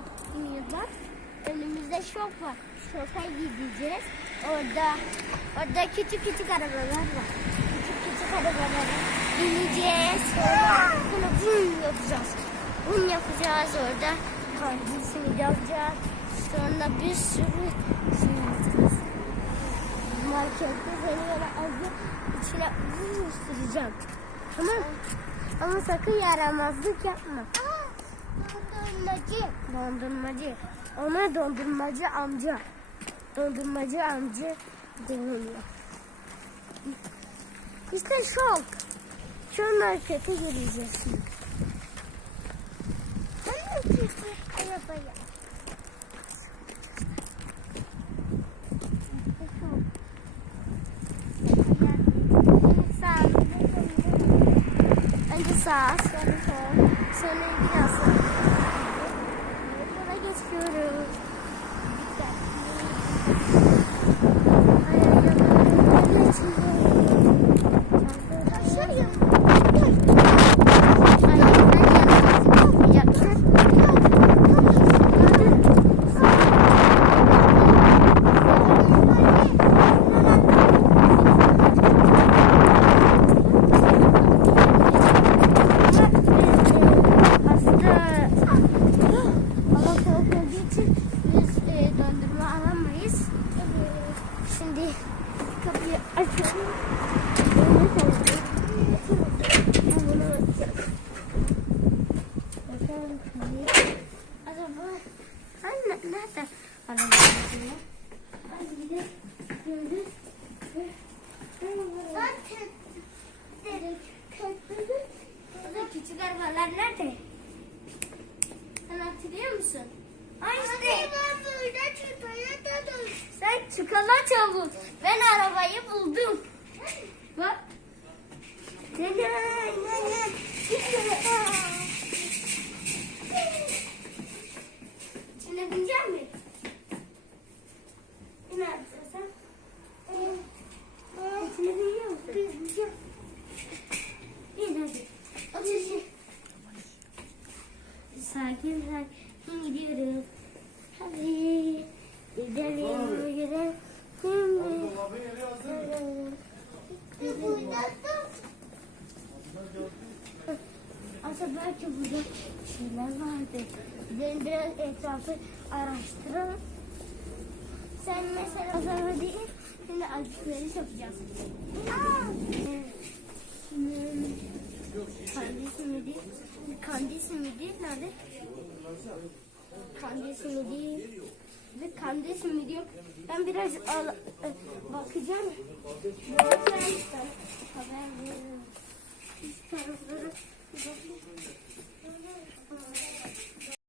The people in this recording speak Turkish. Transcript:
bakmıyorlar. Önümüzde şok var. Şoka gideceğiz. Orada orada küçük küçük arabalar var. Küçük küçük arabalara bineceğiz. Sonra bunu vum yapacağız. Vum yapacağız orada. Kandisini yapacağız. Sonra bir sürü şey yapacağız. Markette seni böyle alıp içine vum süreceğim. Tamam? Ama sakın yaramazlık yapma. Dondurmacı. Dondurmacı. Ona dondurmacı amca. Dondurmacı amca deniyor. İşte şok. Şu an markete gireceğiz şimdi. Ben de arabaya. Sağ Önce sağ, sonra sol, sonra için biz e, dondurma alamayız. Şimdi kapıyı açalım. Bunu açacağım. Bakalım kapıyı. Araba. Anne nerede? Araba. Hadi gidelim. Gidelim. Zaten Burada küçük arabalar nerede? Sen hatırlıyor musun? Ay işte. burada çikolata Sen çikolata bul. Ben arabayı buldum. Bak. İçine binecek misin? Ne yapacaksın? İçine biniyor musun? Bineceğim. Bin hadi. Şimdi. Sakin sakin gidiyoruz. Hadi gidelim. Aslında belki burada şeyler vardı. Gidelim biraz etrafı araştıralım. Sen mesela sonra değil, şimdi alışveriş yapacağız. Hmm. Kandil simidi. Kandil simidi nerede? Kandil simidi. Ve kardeşim mi diyor? Ben biraz al, e, bakacağım. Haber veririm. Bakacağım.